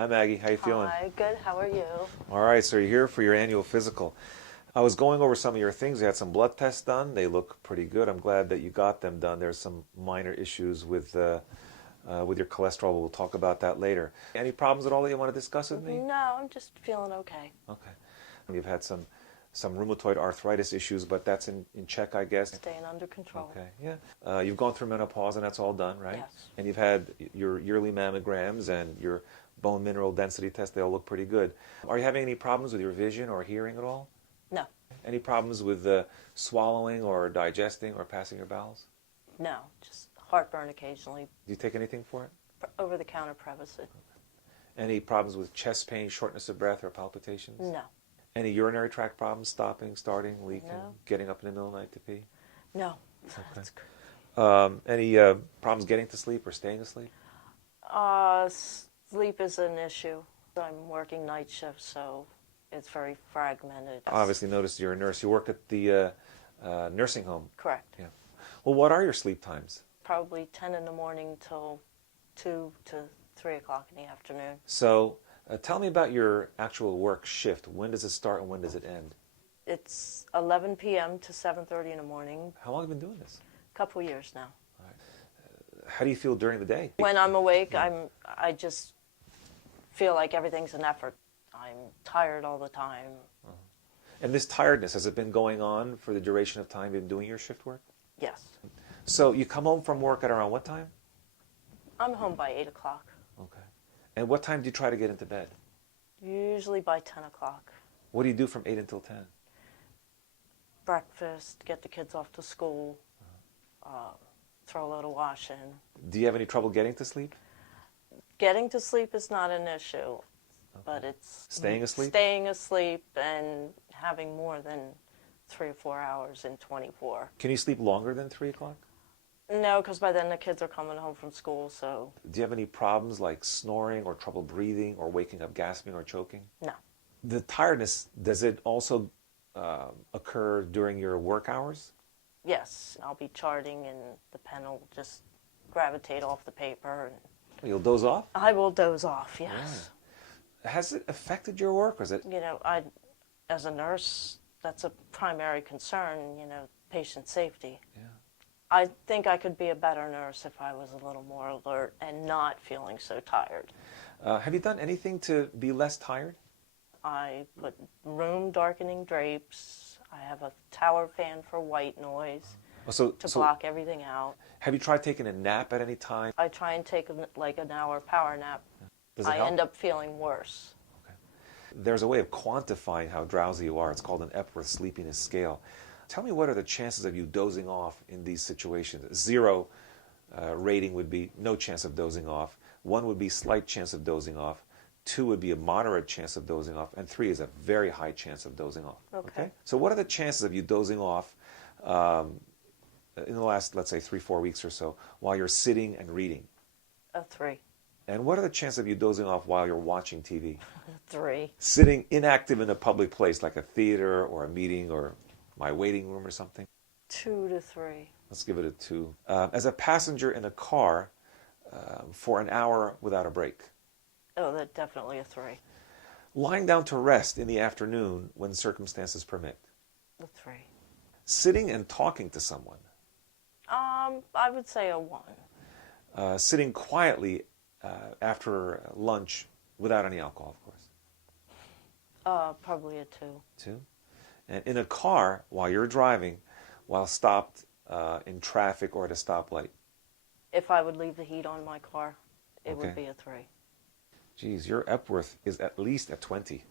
Hi Maggie, how you feeling? Hi, good. How are you? All right, so you're here for your annual physical. I was going over some of your things. You had some blood tests done. They look pretty good. I'm glad that you got them done. There's some minor issues with your cholesterol. We'll talk about that later. Any problems at all that you want to discuss with me? No, I'm just feeling okay. Okay. You've had some rheumatoid arthritis issues, but that's in check, I guess. Staying under control. Okay, yeah. You've gone through menopause, and that's all done, right? Yes. And you've had your yearly mammograms and your bone mineral density test. They all look pretty good. Are you having any problems with your vision or hearing at all? No. Any problems with swallowing or digesting or passing your bowels? No, just heartburn occasionally. Do you take anything for it? Over-the-counter Prevacid. Any problems with chest pain, shortness of breath, or palpitations? No. Any urinary tract problems, stopping, starting, leaking, No. getting up in the middle of the night to pee? No. Okay. That's good. Any problems getting to sleep or staying asleep? Sleep is an issue. I'm working night shifts, so it's very fragmented. Obviously noticed you're a nurse. You work at the nursing home. Correct. Yeah. Well, what are your sleep times? Probably 10 in the morning till 2 to 3 o'clock in the afternoon. So tell me about your actual work shift. When does it start and when does it end? It's 11 p.m. to 7:30 in the morning. How long have you been doing this? A couple years now. All right. How do you feel during the day? When I'm awake, I just feel like everything's an effort. I'm tired all the time. And this tiredness, has it been going on for the duration of time you've been doing your shift work? Yes. So you come home from work at around what time? I'm home by 8 o'clock. Okay. And what time do you try to get into bed? Usually by 10 o'clock. What do you do from 8 until 10? Breakfast, get the kids off to school, throw a load of wash in. Do you have any trouble getting to sleep? Getting to sleep is not an issue, but it's Staying asleep? Staying asleep and having more than 3 or 4 hours in 24. Can you sleep longer than 3 o'clock? No, because by then the kids are coming home from school, so Do you have any problems like snoring or trouble breathing or waking up gasping or choking? no. The tiredness, does it also occur during your work hours? Yes, I'll be charting and the pen will just gravitate off the paper. And You'll doze off? I will doze off, yes. Yeah. Has it affected your work or is it? You know, as a nurse, that's a primary concern, you know, patient safety. Yeah. I think I could be a better nurse if I was a little more alert and not feeling so tired. Have you done anything to be less tired? I put room darkening drapes. I have a tower fan for white noise to block everything out. Have you tried taking a nap at any time? I try and take like an hour power nap. Does it I help? end up feeling worse. Okay. There's a way of quantifying how drowsy you are. It's called an Epworth Sleepiness Scale. Tell me, what are the chances of you dozing off in these situations? 0 rating would be no chance of dozing off. 1 would be slight chance of dozing off. 2 would be a moderate chance of dozing off. And 3 is a very high chance of dozing off. Okay. So what are the chances of you dozing off in the last, let's say, 3-4 weeks or so while you're sitting and reading? A 3. And what are the chances of you dozing off while you're watching TV? 3. Sitting inactive in a public place like a theater or a meeting or my waiting room or something? 2 to 3. Let's give it a 2. As a passenger in a car for an hour without a break? Oh, that's definitely a 3. Lying down to rest in the afternoon when circumstances permit? A 3. Sitting and talking to someone? I would say a 1. Sitting quietly after lunch without any alcohol, of course? Probably a 2. 2. And in a car while you're driving, while stopped in traffic or at a stoplight? If I would leave the heat on my car, it Okay. would be a 3. Geez, your Epworth is at least at 20.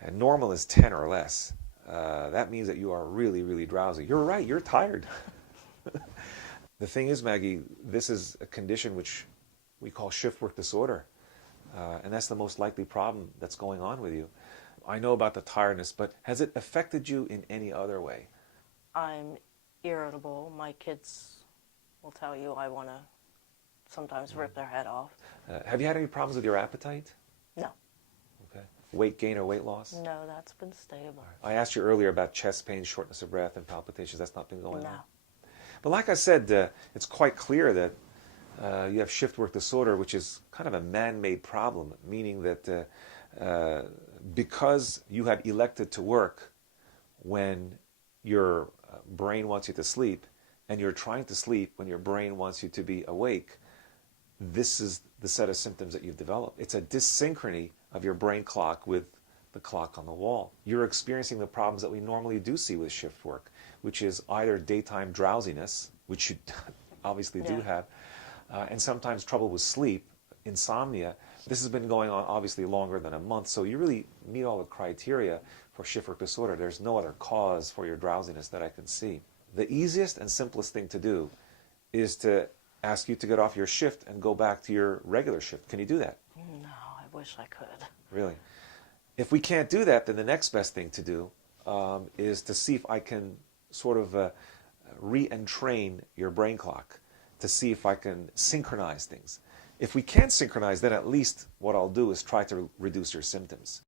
And normal is 10 or less. That means that you are really, really drowsy. You're right, you're tired. The thing is, Maggie, this is a condition which we call shift work disorder. And that's the most likely problem that's going on with you. I know about the tiredness, but has it affected you in any other way? I'm irritable. My kids will tell you I want to sometimes rip their head off. Have you had any problems with your appetite? No. Okay. Weight gain or weight loss? No, that's been stable. I asked you earlier about chest pain, shortness of breath, and palpitations. That's not been going No. on? But like I said, it's quite clear that you have shift work disorder, which is kind of a man-made problem, meaning that because you had elected to work when your brain wants you to sleep, and you're trying to sleep when your brain wants you to be awake, this is the set of symptoms that you've developed. It's a dyssynchrony of your brain clock with the clock on the wall. You're experiencing the problems that we normally do see with shift work, which is either daytime drowsiness, which you obviously do have, and sometimes trouble with sleep, insomnia. This has been going on obviously longer than a month, so you really meet all the criteria for shift work disorder. There's no other cause for your drowsiness that I can see. The easiest and simplest thing to do is to ask you to get off your shift and go back to your regular shift. Can you do that? No, I wish I could. Really? If we can't do that, then the next best thing to do is to see if I can sort of re-entrain your brain clock, to see if I can synchronize things. If we can't synchronize, then at least what I'll do is try to reduce your symptoms.